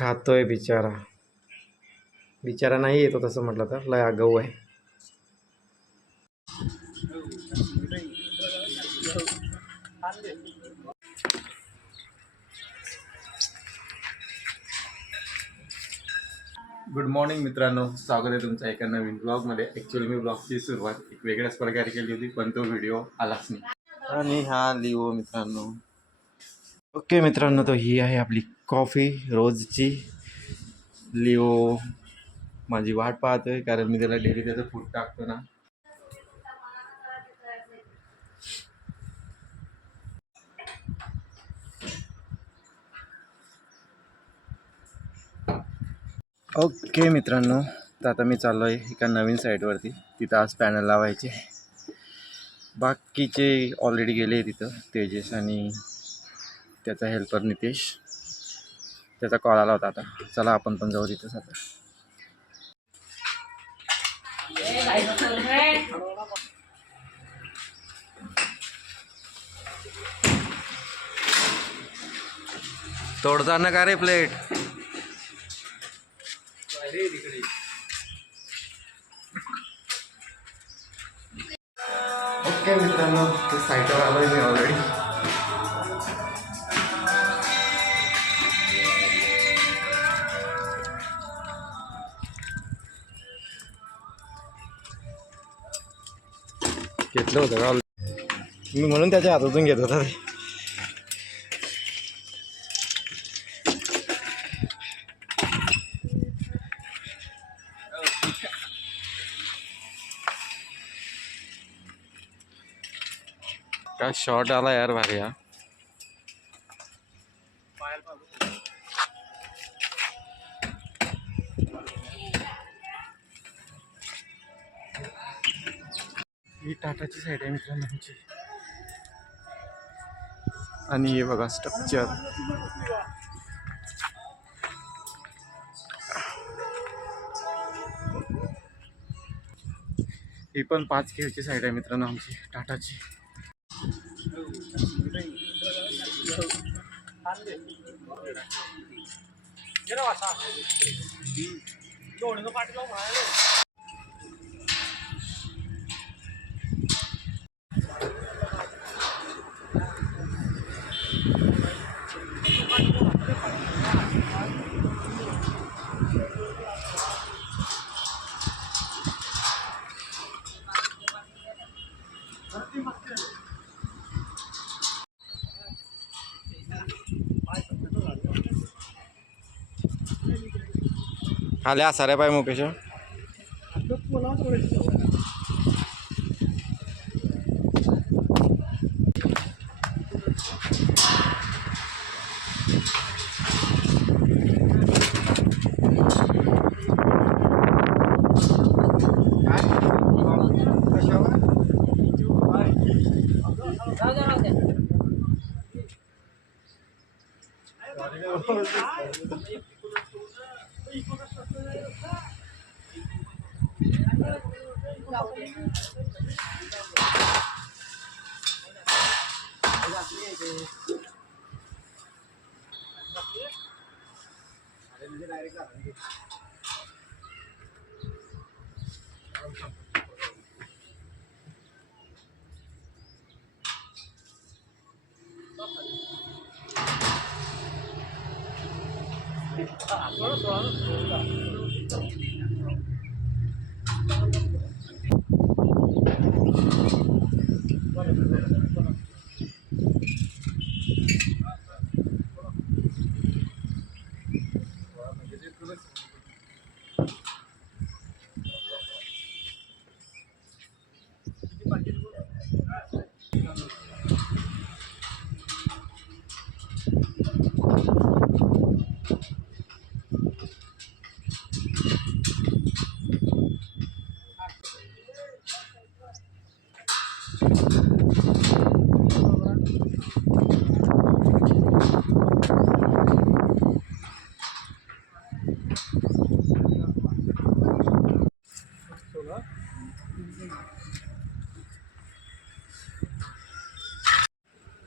खातोय बिचारा. बिचारा नाही येतो तसं म्हटलं तर, लय आगाऊ आहे. गुड मॉर्निंग मित्रांनो, स्वागत आहे तुमच्या एका नवीन ब्लॉगमध्ये. ॲक्च्युली मी ब्लॉगची सुरुवात एक वेगळ्याच प्रकारे केली होती, पण तो व्हिडिओ आलाच नाही. आणि हा लिओ मित्रांनो. ओके मित्रांनो, तो ही आहे आपली कॉफी रोजची. लिओ माझी वाट पाहतोय, कारण मी त्याला डेली त्याचं फूड टाकतो ना. ओके मित्रांनो, तर आता मी चाललो आहे एका नवीन साईटवरती. तिथं आज पॅनल लावायचे. बाकीचे ऑलरेडी गेले तिथं, तेजस आणि त्याचा हेल्पर नितेश. त्याचा कॉल आला होता. आता चला आपण पण जाऊ तिथंच आता. तोडताना का रे प्लेट? ओके मित्रांनो, ते साईटवर आलोय मी ऑलरेडी. घेतलं होतं का मी, म्हणून त्याच्या हातातून घेत होता ते. काय शॉट आला यार, भारी. हा ही टाटाची साईड आहे मित्रांनो आमची. आणि हे बघा स्ट्रक्चर. ही पण 5 खेळची साईड आहे मित्रांनो आमची टाटाची. आल्या साऱ्या पाय मुकेश.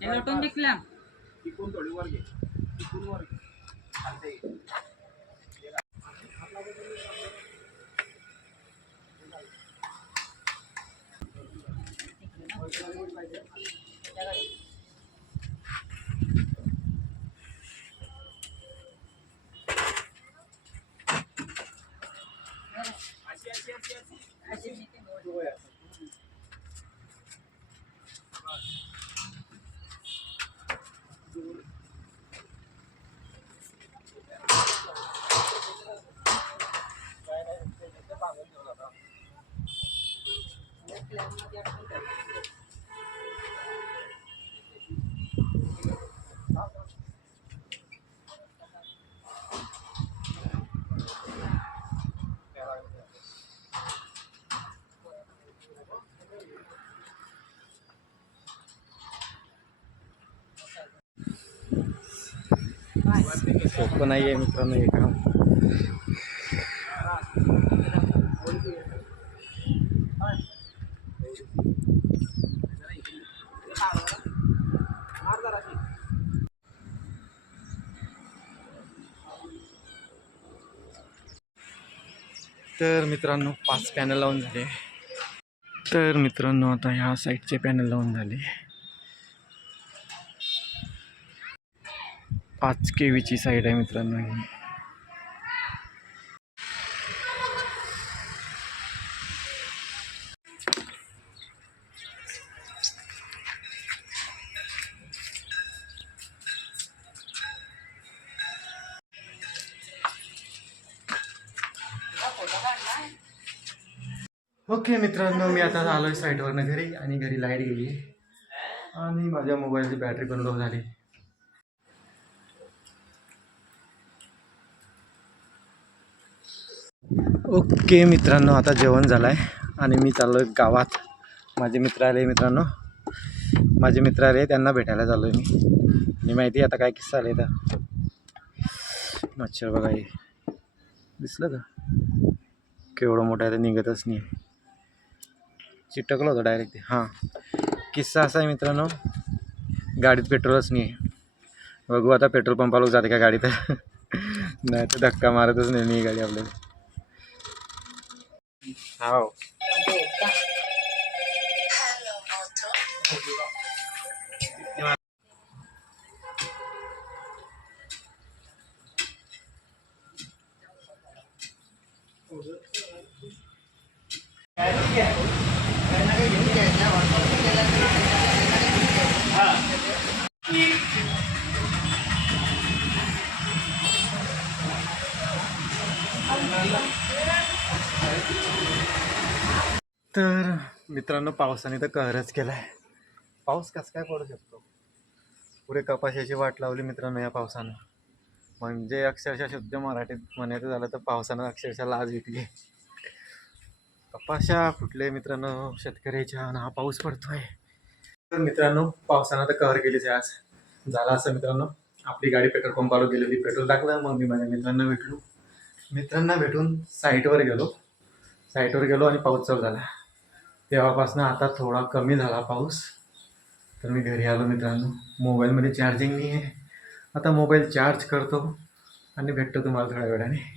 लटून दिसल्या तिकून थोडी वर घे, तिकून वर घे. सोपं नाही आहे मित्रांनो हे काम. तर मित्रांनो 5 पॅनल लावून झाले. तर मित्रांनो आता ह्या साईडचे पॅनल लावून झाले. 5 kVची साईड आहे मित्रांनो ही. ओके मित्रांनो, मी आता आलोय साईटवरनं घरी आणि घरी लाईट गेली आणि माझ्या मोबाईलची बॅटरी पण लो झाली. ओके मित्रांनो, आता जेवण झालं आहे आणि मी चाललो आहे गावात. माझे मित्र आले मित्रांनो, माझे मित्र आले, त्यांना भेटायला चाललो आहे मी. आणि माहिती आता काय किस्सा आले तर मच्छर बघा हे दिसलं का केवढं मोठं आहे, तर निघतच नाही, चिटकलं होतं डायरेक्ट ते. हां, किस्सा असा आहे मित्रांनो, गाडीत पेट्रोलच नाही आहे. बघू आता पेट्रोल पंपाला जाते का गाडी, तर नाही तर धक्का मारतच नाही गाडी आपल्याला. हो तर मित्रांनो, पावसाने तर कहरच केला आहे. पाऊस कसं काय पडू शकतो? पुढे कपाशीची वाट लावली मित्रांनो या पावसानं. म्हणजे अक्षरशः शुद्ध मराठीत म्हणायचं झालं तर पावसानं अक्षरशः लाज विकली. कपाशा फुटले मित्रांनो शेतकऱ्याच्या, आणि हा पाऊस पडतोय. तर मित्रांनो, पावसानं तर कहर केलीच आहे आज. झालं असं मित्रांनो, आपली गाडी पेट्रोल पंपावर गेलेली, पेट्रोल टाकलं. मग मी माझ्या मित्रांना भेटून साईटवर गेलो आणि पाऊस चालू झाला. तेव्हापासून आता थोडा कमी झाला पाऊस. तर मी घरी आलो मित्रांनो. मोबाईलमध्ये चार्जिंग नाही आहे. आता मोबाईल चार्ज करतो आणि भेटतो तुम्हाला थोड्या वेळाने.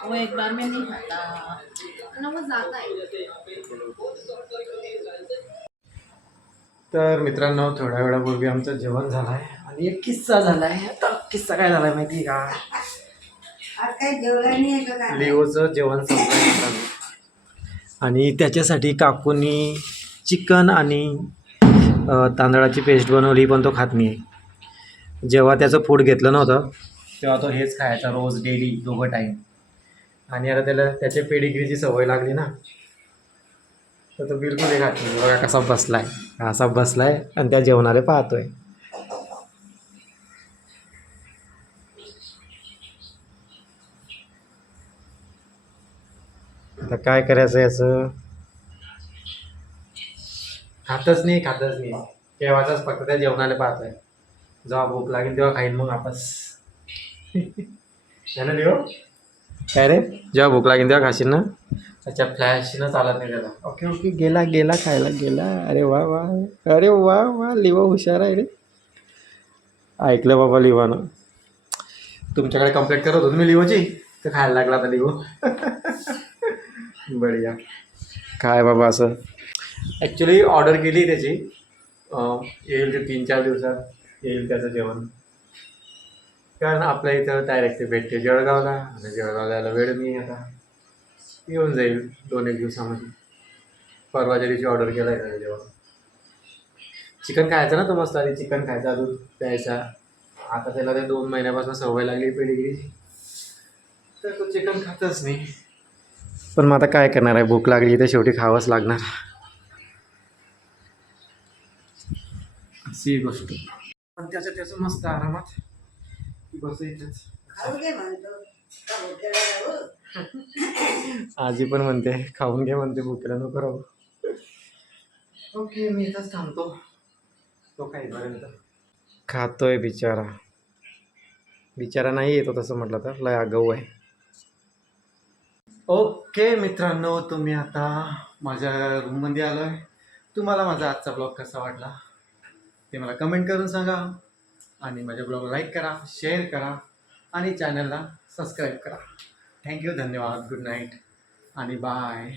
वो एक बार में नहीं खाता ना, वो ज़्यादा है. तर मित्रांनो, थोड्या वेळापूर्वी आमचं जेवण झालं आहे आणि एक किस्सा झाला आहे. आता किस्सा काय झाला आहे माहिती आहे का? आज काही जेवलं नाही आहे का? लिओचं जेवण संपलं मित्रांनो, आणि त्याच्यासाठी काकूनी चिकन आणि तांदळाची पेस्ट बनवली, पण तो खात नाही. जेव्हा त्याचं फूड घेतलं नव्हतं तेव्हा तो हेच खायचा रोज डेली 2 टाईम. आणि आता त्याला त्याच्या पेडिग्रीची सवय लागली ना, तर तो बिलकुल हे खात नाही. बघा कसा बसलाय आणि त्या जेवणाला पाहतोय. आता काय करायचं याचं? खातच नाही. तेव्हाचाच फक्त त्या जेवणाला पाहतोय. जेव्हा भूक लागेल तेव्हा खाईन मग वापस. त्याला लिहो काय रे, जेव्हा भूक लागेल तेव्हा खाशील ना. अच्छा, फ्लॅशनं चालत नाही त्याला. ओके, गेला खायला गेला. अरे वा लिवा हुशार आहे रे. ऐकलं बाबा लिवानं. तुमच्याकडे कंप्लेंट करत होतो मी लिओची, तर खायला लागला आता लिओ. बढिया. काय बाबा असं. ॲक्च्युली ऑर्डर केली त्याची, येईल ते 3-4 दिवसात येईल त्याचं जेवण. कारण आपल्या इथं डायरेक्ट भेटते जळगावला आणि जळगावला यायला वेळ नाही आता. येऊन जाईल 2-1 दिवसामध्ये. परवाच्या दिवशी ऑर्डर केला आहे जेव्हा चिकन खायचं ना तो मस्त आधी चिकन खायचा दूध प्यायचा. आता त्याला ते 2 महिन्यापासून सवय लागली पेडिग्रीची तर तो चिकन खातच नाही. पण मग आता काय करणार आहे भूक लागली तर शेवटी खावंच लागणार अशी गोष्ट. पण त्याचं मस्त आरामात बस इथेच. आजी पण म्हणते खाऊन घे म्हणते भुकेला नको राहू. ओके मी इथंच थांबतो तो खाईपर्यंत. खातोय बिचारा बिचारा नाही येतो तसं म्हटलं तर लय आगाऊ आहे. ओके मित्रांनो तुम्ही आता माझ्या रूममध्ये आलो आहे. तुम्हाला माझा आजचा ब्लॉग कसा वाटला ते मला कमेंट करून सांगा आणि माझ्या ब्लॉगला लाईक करा शेअर करा आणि चॅनलला सबस्क्राईब करा. थँक्यू धन्यवाद गुड नाईट आणि बाय.